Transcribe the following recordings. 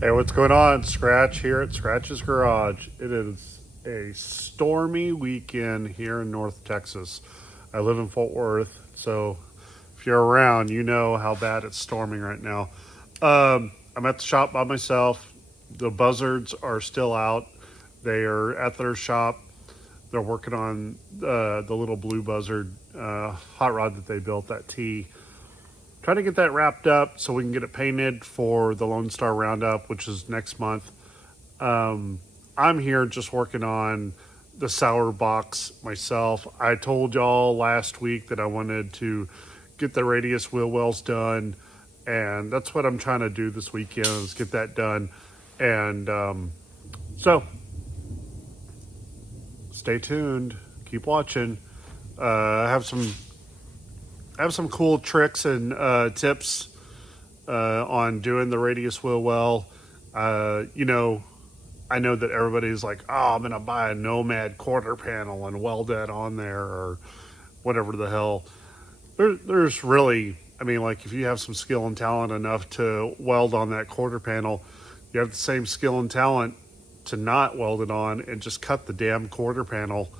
Hey, what's going on? Scratch here at Scratch's Garage. It is a stormy weekend here in North Texas. I live in Fort Worth, so if you're around, you know how bad it's storming right now. I'm at the shop by myself. The buzzards are still out. They are at their shop. They're working on the little blue buzzard hot rod that they built, that T. Trying to get that wrapped up so we can get it painted for the Lone Star Roundup, which is next month. I'm here just working on the sour box myself. I told y'all last week that I wanted to get the radius wheel wells done, and that's what I'm trying to do this weekend is get that done. And so stay tuned, keep watching. I have some cool tricks and tips on doing the radius wheel well. You know, I know that everybody's like, oh, I'm going to buy a Nomad quarter panel and weld that on there or whatever the hell. There's really, I mean, like if you have some skill and talent enough to weld on that quarter panel, you have the same skill and talent to not weld it on and just cut the damn quarter panel,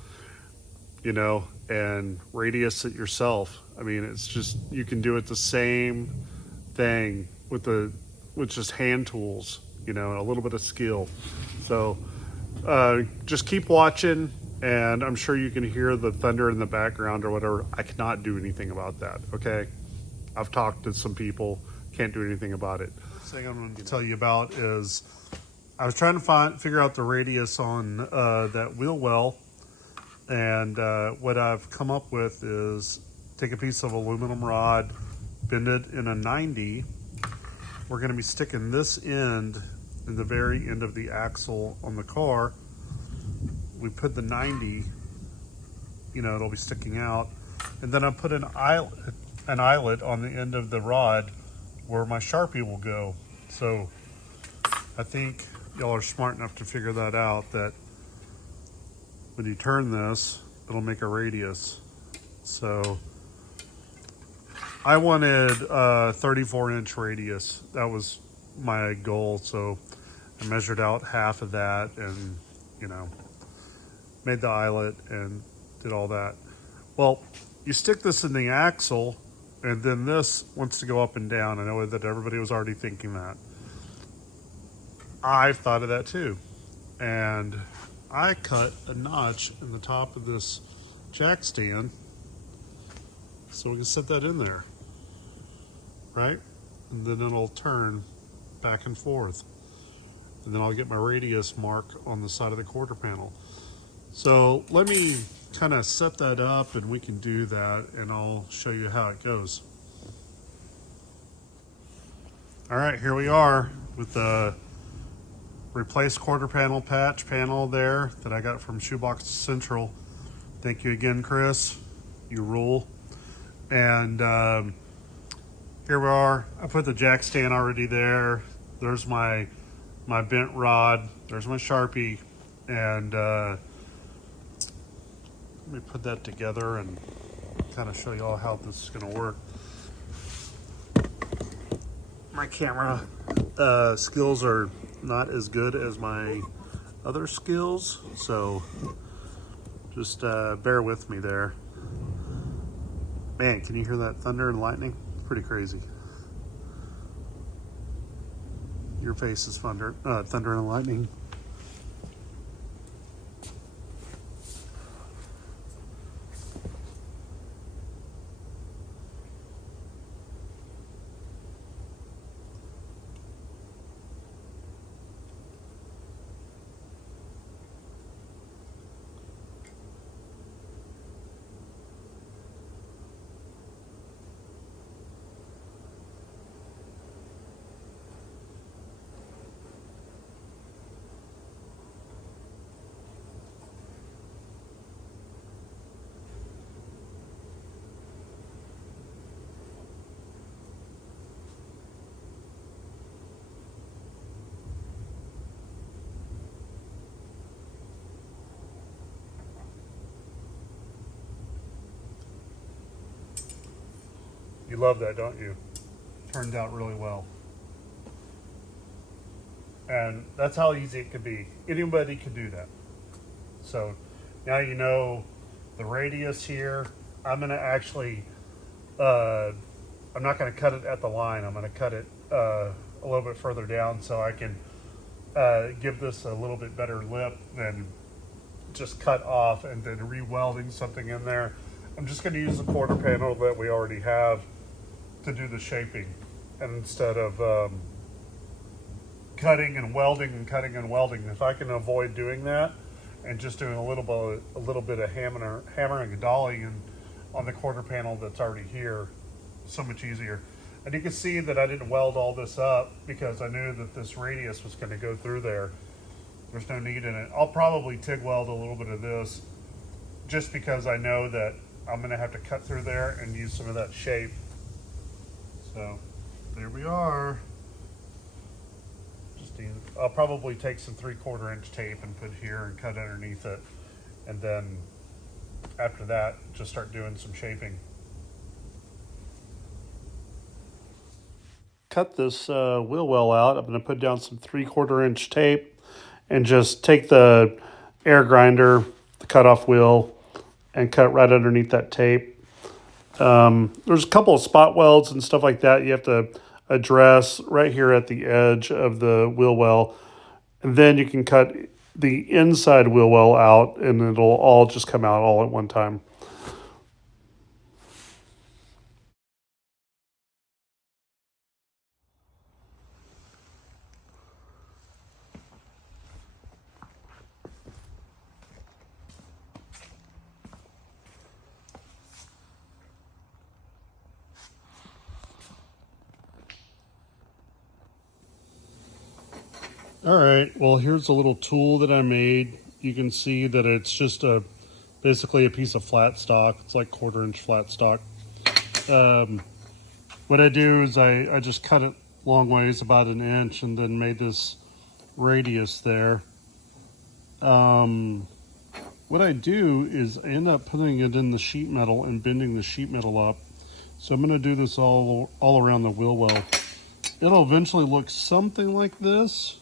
you know, and radius it yourself. I mean, it's just, you can do it the same thing with just hand tools, you know, and a little bit of skill. So just keep watching, and I'm sure you can hear the thunder in the background or whatever. I cannot do anything about that, okay? I've talked to some people, can't do anything about it. First thing I'm going to tell you about is I was trying to figure out the radius on that wheel well, and what I've come up with is take a piece of aluminum rod, bend it in a 90. We're going to be sticking this end in the very end of the axle on the car. We put the 90, you know, it'll be sticking out. And then I put an eyelet on the end of the rod where my Sharpie will go. So I think y'all are smart enough to figure that out, that when you turn this, it'll make a radius. So I wanted a 34-inch radius. That was my goal. So I measured out half of that and, you know, made the eyelet and did all that. Well, you stick this in the axle, and then this wants to go up and down. I know that everybody was already thinking that. I thought of that too. And I cut a notch in the top of this jack stand so we can set that in there, right? And then it'll turn back and forth. And then I'll get my radius mark on the side of the quarter panel. So let me kind of set that up and we can do that, and I'll show you how it goes. All right, here we are with the replaced quarter panel patch panel there that I got from ShoeBox Central. Thank you again, Chris. You rule. And here we are. I put the jack stand already there. There's my bent rod. There's my Sharpie. And let me put that together and kind of show you all how this is going to work. My camera skills are not as good as my other skills, so just bear with me there. Man, can you hear that thunder and lightning? Pretty crazy. Your face is thunder and lightning. You love that, don't you? Turned out really well. And that's how easy it could be. Anybody could do that. So now you know the radius here. I'm going to actually, I'm not going to cut it at the line. I'm going to cut it a little bit further down so I can give this a little bit better lip than just cut off and then re-welding something in there. I'm just going to use the quarter panel that we already have to do the shaping, and instead of cutting and welding and cutting and welding, if I can avoid doing that and just doing a little bit of hammering and dollying on the quarter panel that's already here, so much easier. And you can see that I didn't weld all this up because I knew that this radius was going to go through there. There's no need in it. I'll probably TIG weld a little bit of this just because I know that I'm going to have to cut through there and use some of that shape. So there we are. I'll probably take some 3/4 inch tape and put here and cut underneath it. And then after that, just start doing some shaping. Cut this wheel well out. I'm going to put down some 3/4 inch tape and just take the air grinder, the cutoff wheel, and cut right underneath that tape. There's a couple of spot welds and stuff like that you have to address right here at the edge of the wheel well. And then you can cut the inside wheel well out and it'll all just come out all at one time. All right, well, here's a little tool that I made. You can see that it's just basically a piece of flat stock. It's like 1/4 inch flat stock. What I do is I just cut it long ways, about 1 inch, and then made this radius there. What I do is I end up putting it in the sheet metal and bending the sheet metal up. So I'm going to do this all around the wheel well. It'll eventually look something like this.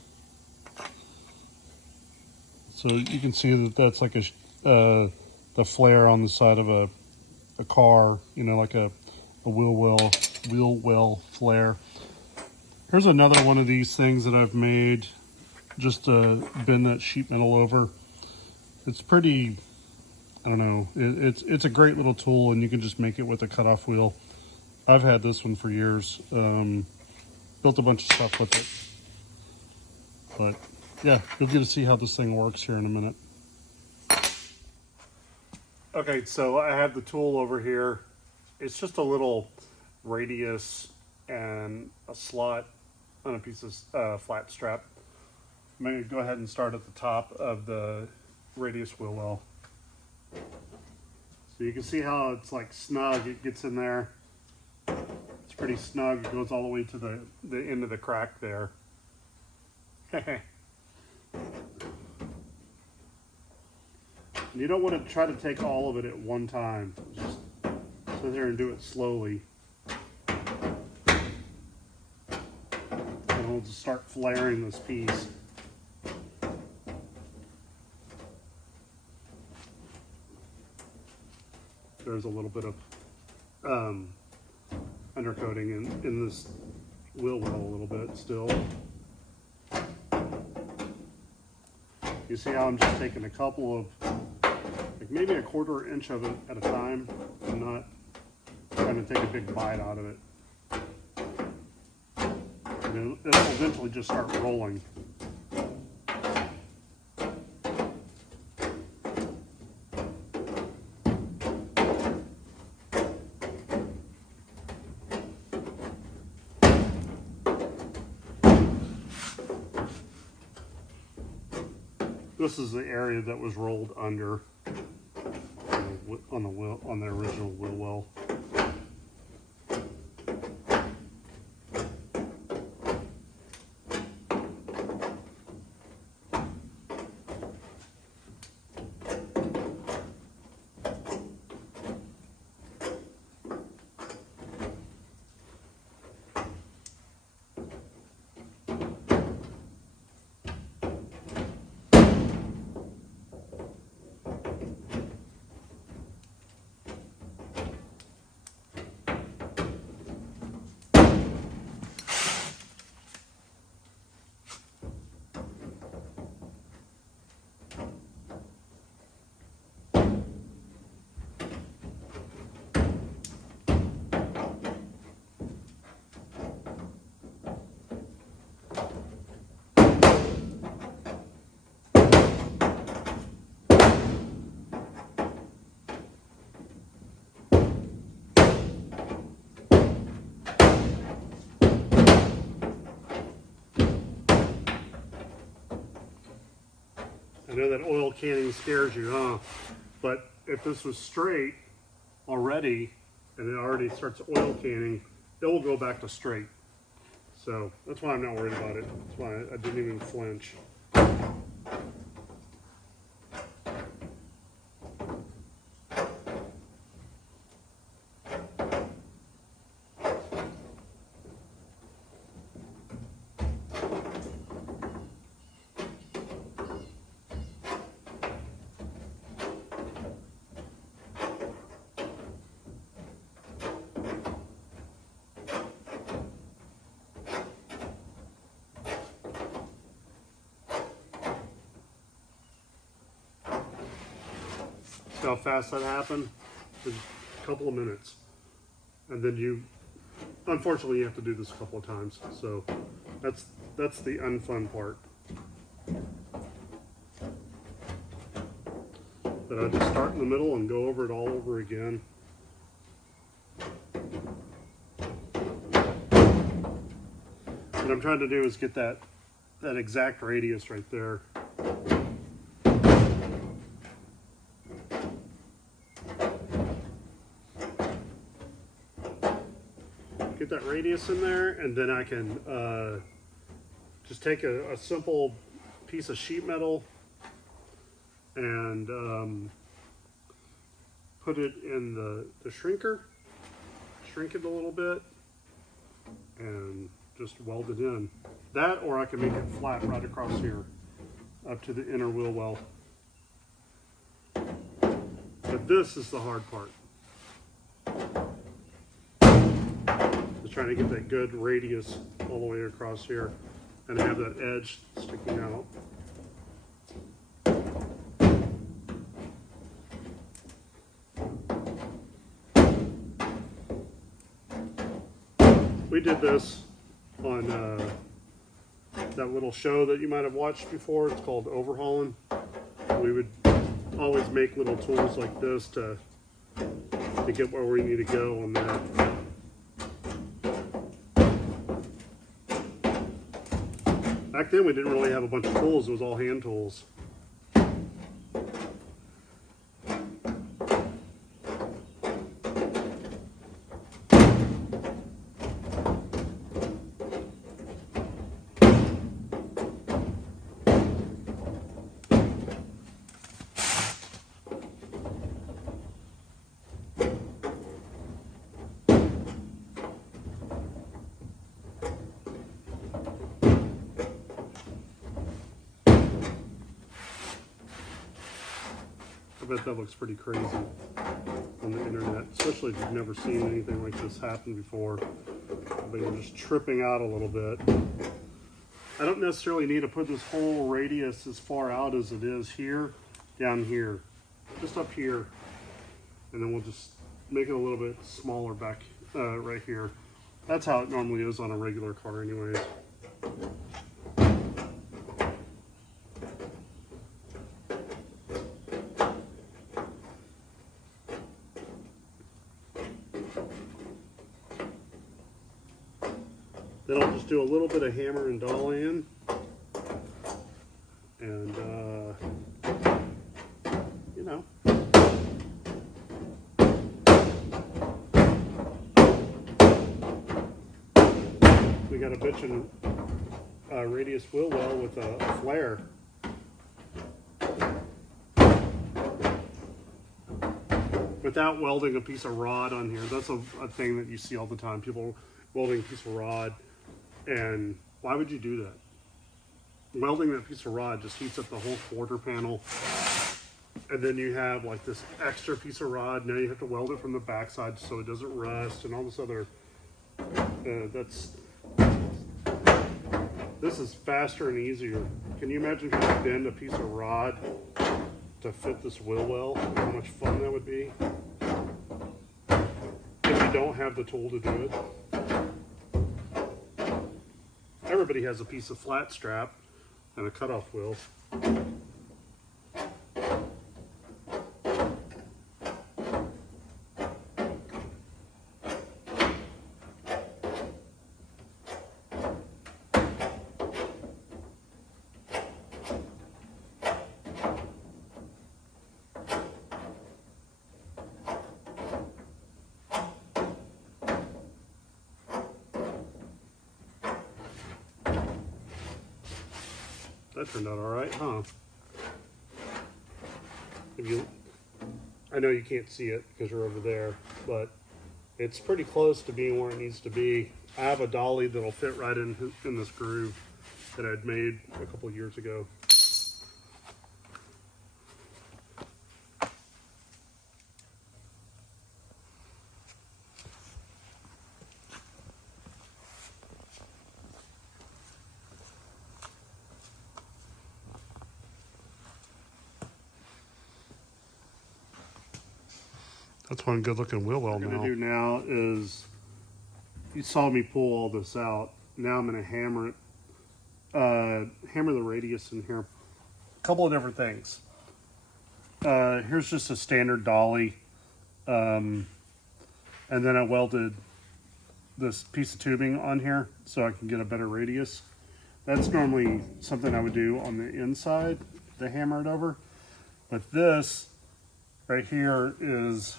So you can see that that's like the flare on the side of a car, you know, like a wheel well flare. Here's another one of these things that I've made just to bend that sheet metal over. It's pretty, I don't know, it's a great little tool, and you can just make it with a cutoff wheel. I've had this one for years. Built a bunch of stuff with it. But yeah, you'll get to see how this thing works here in a minute. Okay, so I have the tool over here. It's just a little radius and a slot on a piece of flat strap. I'm going to go ahead and start at the top of the radius wheel well. So you can see how it's like snug. It gets in there. It's pretty snug. It goes all the way to the end of the crack there. You don't want to try to take all of it at one time. Just sit there and do it slowly. And we'll just start flaring this piece. There's a little bit of undercoating in this wheel well a little bit still. You see how I'm just taking a couple of, like maybe 1/4 inch of it at a time, and not trying to take a big bite out of it. And it'll eventually just start rolling. This is the area that was rolled under on the original wheel well. know that oil canning scares you, huh? But if this was straight already, and it already starts oil canning, it will go back to straight. So that's why I'm not worried about it. That's why I didn't even flinch. See how fast that happened? Just a couple of minutes. And then you, unfortunately, you have to do this a couple of times. So that's the unfun part. But I just start in the middle and go over it all over again. What I'm trying to do is get that exact radius right there. Get that radius in there, and then I can just take a simple piece of sheet metal and put it in the shrinker, shrink it a little bit, and just weld it in. That, or I can make it flat right across here up to the inner wheel well. But this is the hard part. Just trying to get that good radius all the way across here and have that edge sticking out. We did this on that little show that you might have watched before. It's called Overhauling. We would always make little tools like this to get where we need to go on that. Back then we didn't really have a bunch of tools, it was all hand tools. I bet that looks pretty crazy on the internet, especially if you've never seen anything like this happen before. But you're just tripping out a little bit. I don't necessarily need to put this whole radius as far out as it is here, down here, just up here. And then we'll just make it a little bit smaller back right here. That's how it normally is on a regular car anyways. Then I'll just do a little bit of hammer and dolly-in, and you know, we got a bitchin' radius wheel well with a flare. Without welding a piece of rod on here. That's a thing that you see all the time. People welding a piece of rod. And why would you do that? Welding that piece of rod just heats up the whole quarter panel. And then you have like this extra piece of rod. Now you have to weld it from the backside so it doesn't rust and all this other, this is faster and easier. Can you imagine if you bend a piece of rod to fit this wheel well? How much fun that would be? If you don't have the tool to do it. Everybody has a piece of flat strap and a cutoff wheel. That turned out all right, huh? I know you can't see it because you're over there, but it's pretty close to being where it needs to be. I have a dolly that'll fit right in this groove that I'd made a couple years ago. That's one good looking wheel well now. What I'm gonna do now is, you saw me pull all this out. Now I'm gonna hammer it, hammer the radius in here. A couple of different things. Here's just a standard dolly. And then I welded this piece of tubing on here so I can get a better radius. That's normally something I would do on the inside to hammer it over. But this right here is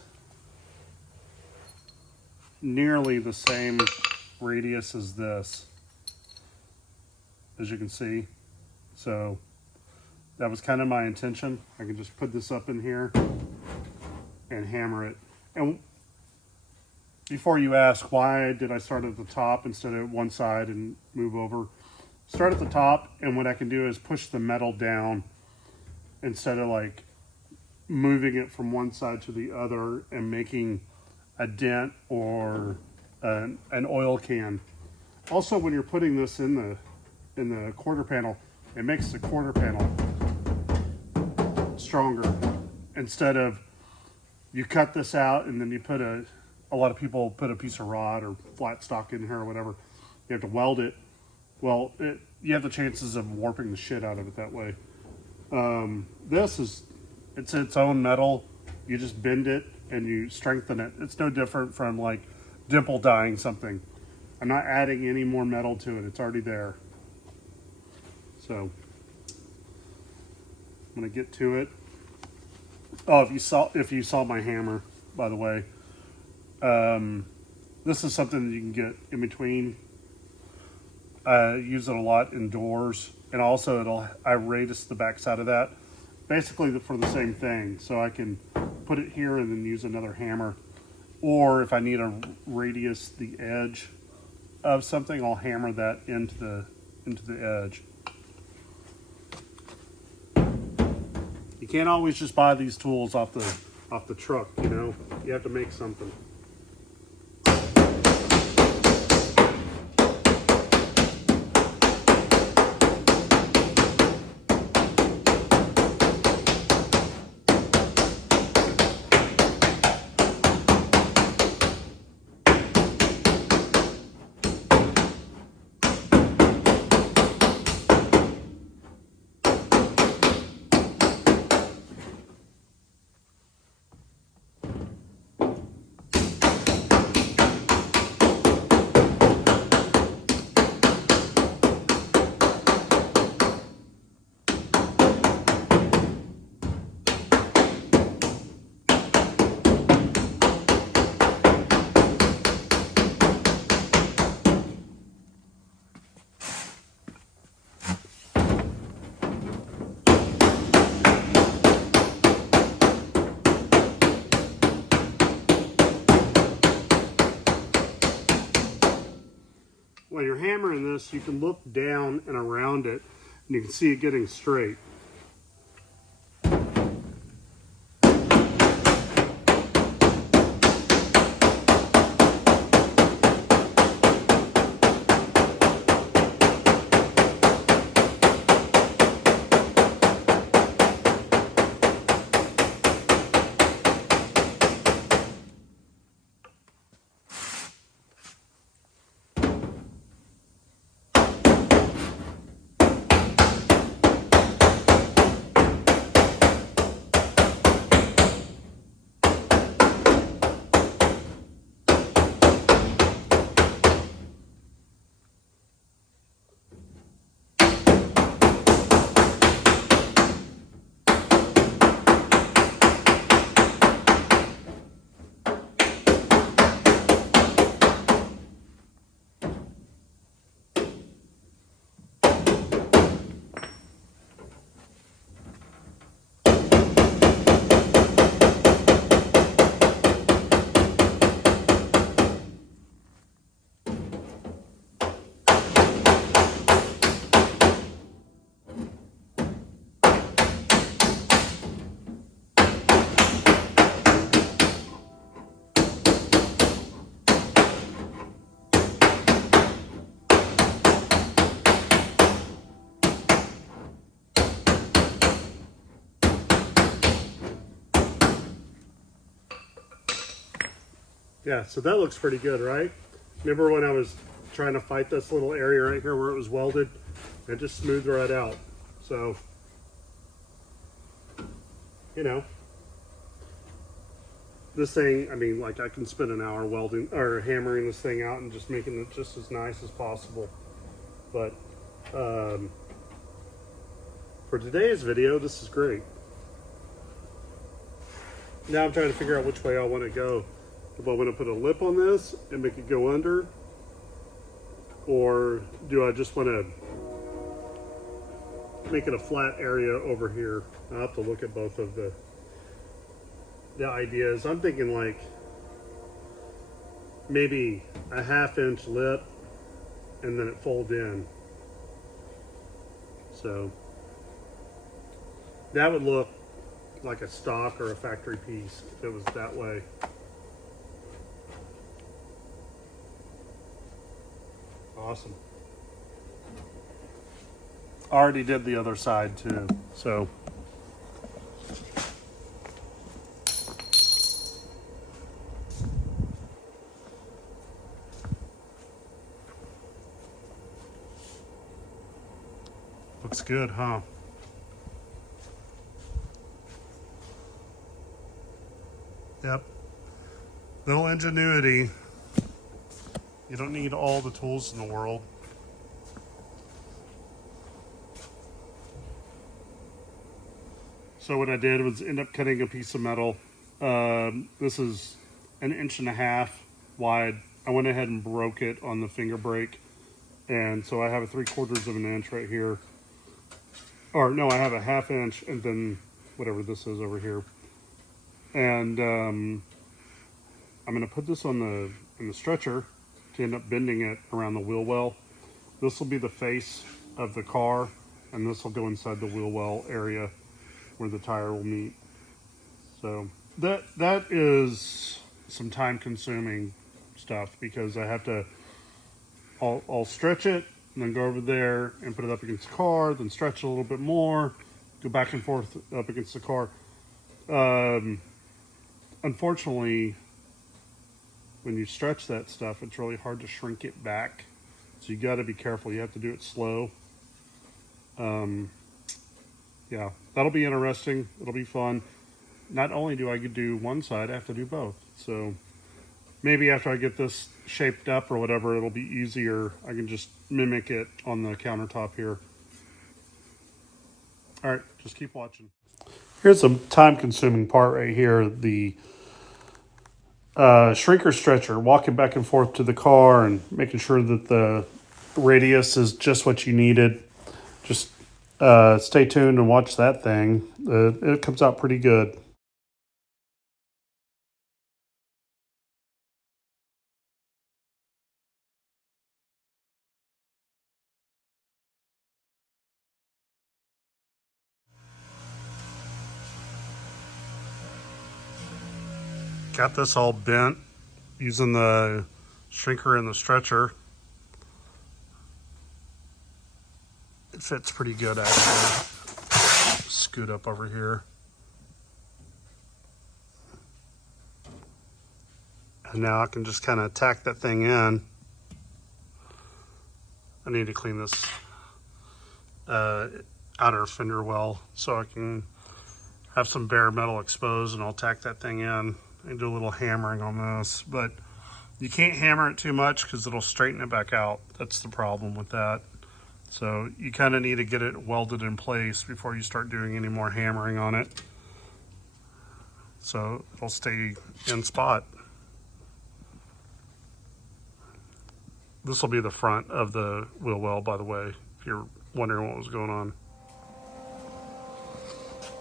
nearly the same radius as this, as you can see. So that was kind of my intention. I can just put this up in here and hammer it. And before you ask why did I start at the top instead of one side and move over, start at the top, and what I can do is push the metal down instead of like moving it from one side to the other and making a dent or an oil can. Also, when you're putting this in the quarter panel, it makes the quarter panel stronger. Instead of you cut this out and then you put a lot of people put a piece of rod or flat stock in here or whatever. You have to weld it. Well, you have the chances of warping the shit out of it that way. It's its own metal. You just bend it and you strengthen it. It's no different from like dimple dyeing something. I'm not adding any more metal to it. It's already there. So I'm gonna get to it. Oh, if you saw my hammer, by the way, this is something that you can get in between. I use it a lot indoors, and also I radius the backside of that, basically for the same thing. So I can put it here and then use another hammer, or if I need to radius the edge of something, I'll hammer that into the edge. You can't always just buy these tools off the truck, you know. You have to make something. When you're hammering this, you can look down and around it, and you can see it getting straight. Yeah, so that looks pretty good, right? Remember when I was trying to fight this little area right here where it was welded? It just smoothed right out. So, you know, this thing, I mean, like I can spend an hour welding or hammering this thing out and just making it just as nice as possible. But for today's video, this is great. Now I'm trying to figure out which way I want to go. If I want to put a lip on this and make it go under, or do I just want to make it a flat area over here? I'll have to look at both of the ideas. I'm thinking like maybe a 1/2 inch lip and then it fold in. So that would look like a stock or a factory piece if it was that way. Awesome. Already did the other side too, so. Looks good, huh? Yep. Little ingenuity. You don't need all the tools in the world. So what I did was end up cutting a piece of metal. This is 1.5 inches wide. I went ahead and broke it on the finger brake. And so I have a 3/4 of an inch right here. Or no, I have a 1/2 inch and then whatever this is over here. And I'm gonna put this on the stretcher to end up bending it around the wheel well. This will be the face of the car, and this will go inside the wheel well area where the tire will meet. So that is some time consuming stuff because I have to, I'll stretch it and then go over there and put it up against the car, then stretch it a little bit more, go back and forth up against the car. Unfortunately, when you stretch that stuff, it's really hard to shrink it back. So you got to be careful. You have to do it slow. Yeah, that'll be interesting. It'll be fun. Not only do I do one side, I have to do both. So maybe after I get this shaped up or whatever, it'll be easier. I can just mimic it on the countertop here. All right, just keep watching. Here's a time-consuming part right here. The shrinker stretcher, walking back and forth to the car and making sure that the radius is just what you needed. Just stay tuned and watch that thing. It comes out pretty good. Got this all bent using the shrinker and the stretcher. It fits pretty good actually. Scoot up over here. And now I can just kind of tack that thing in. I need to clean this outer fender well so I can have some bare metal exposed, and I'll tack that thing in and do a little hammering on this. But you can't hammer it too much because it'll straighten it back out. That's the problem with that. So you kind of need to get it welded in place before you start doing any more hammering on it, so it'll stay in spot. This will be the front of the wheel well, by the way, if you're wondering what was going on.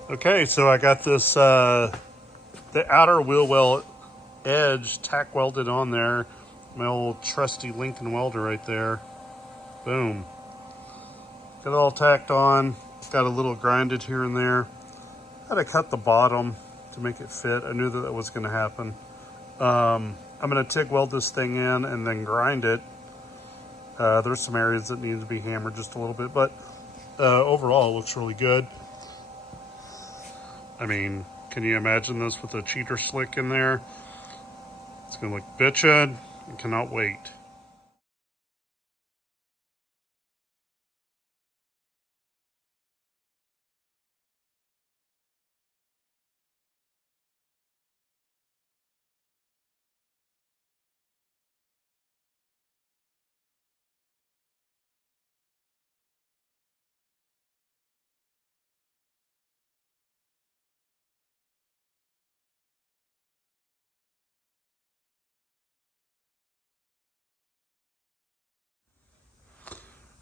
Okay, so I got this, the outer wheel well edge tack welded on there. My old trusty Lincoln welder right there. Boom. Got it all tacked on. Got a little grinded here and there. Had to cut the bottom to make it fit. I knew that was going to happen. I'm going to TIG weld this thing in and then grind it. There's some areas that need to be hammered just a little bit, but overall it looks really good. I mean, can you imagine this with a cheater slick in there? It's gonna look bitchin'. I cannot wait.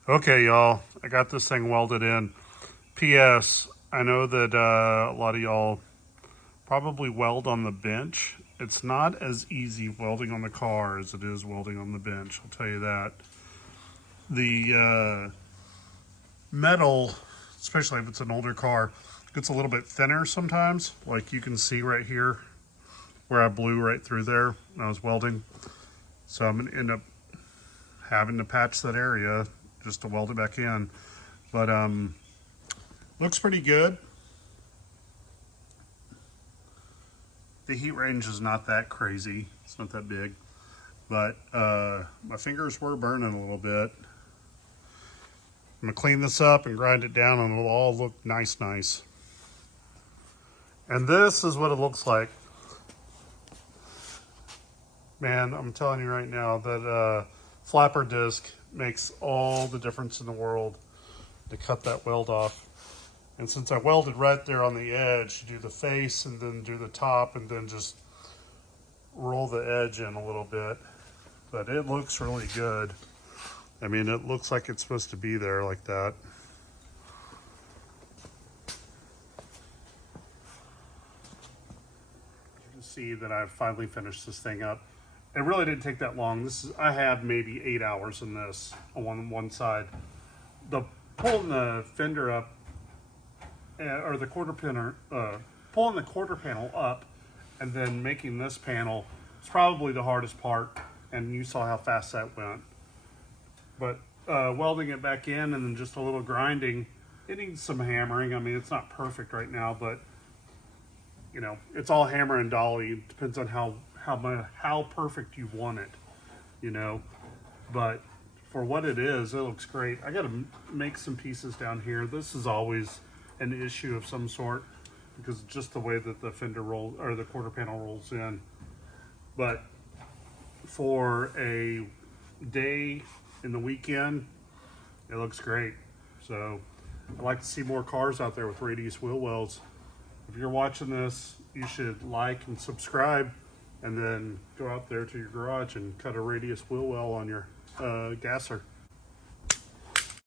Okay, y'all, I got this thing welded in. P.S. I know that a lot of y'all probably weld on the bench. It's not as easy welding on the car as it is welding on the bench, I'll tell you that. The metal, especially if it's an older car, gets a little bit thinner sometimes. Like you can see right here where I blew right through there when I was welding. So I'm gonna end up having to patch that area just to weld it back in. But looks pretty good. The heat range is not that crazy. It's not that big. But my fingers were burning a little bit. I'm gonna clean this up and grind it down and it'll all look nice. And this is what it looks like. Man, I'm telling you right now that flapper disc makes all the difference in the world to cut that weld off. And since I welded right there on the edge, do the face and then do the top and then just roll the edge in a little bit. But it looks really good. I mean, it looks like it's supposed to be there like that. You can see that I've finally finished this thing up. It really didn't take that long. I have maybe 8 hours in this on one side. Pulling the fender up, or the pulling the quarter panel up, and then making this panel is probably the hardest part. And you saw how fast that went. But welding it back in and then just a little grinding, it needs some hammering. I mean, it's not perfect right now, but you know, it's all hammer and dolly. It depends on how perfect you want it, you know. But for what it is, it looks great. I got to make some pieces down here. This is always an issue of some sort because just the way that the fender rolls or the quarter panel rolls in. But for a day in the weekend, it looks great. So I'd like to see more cars out there with radius wheel wells. If you're watching this, you should like and subscribe and then go out there to your garage and cut a radius wheel well on your gasser.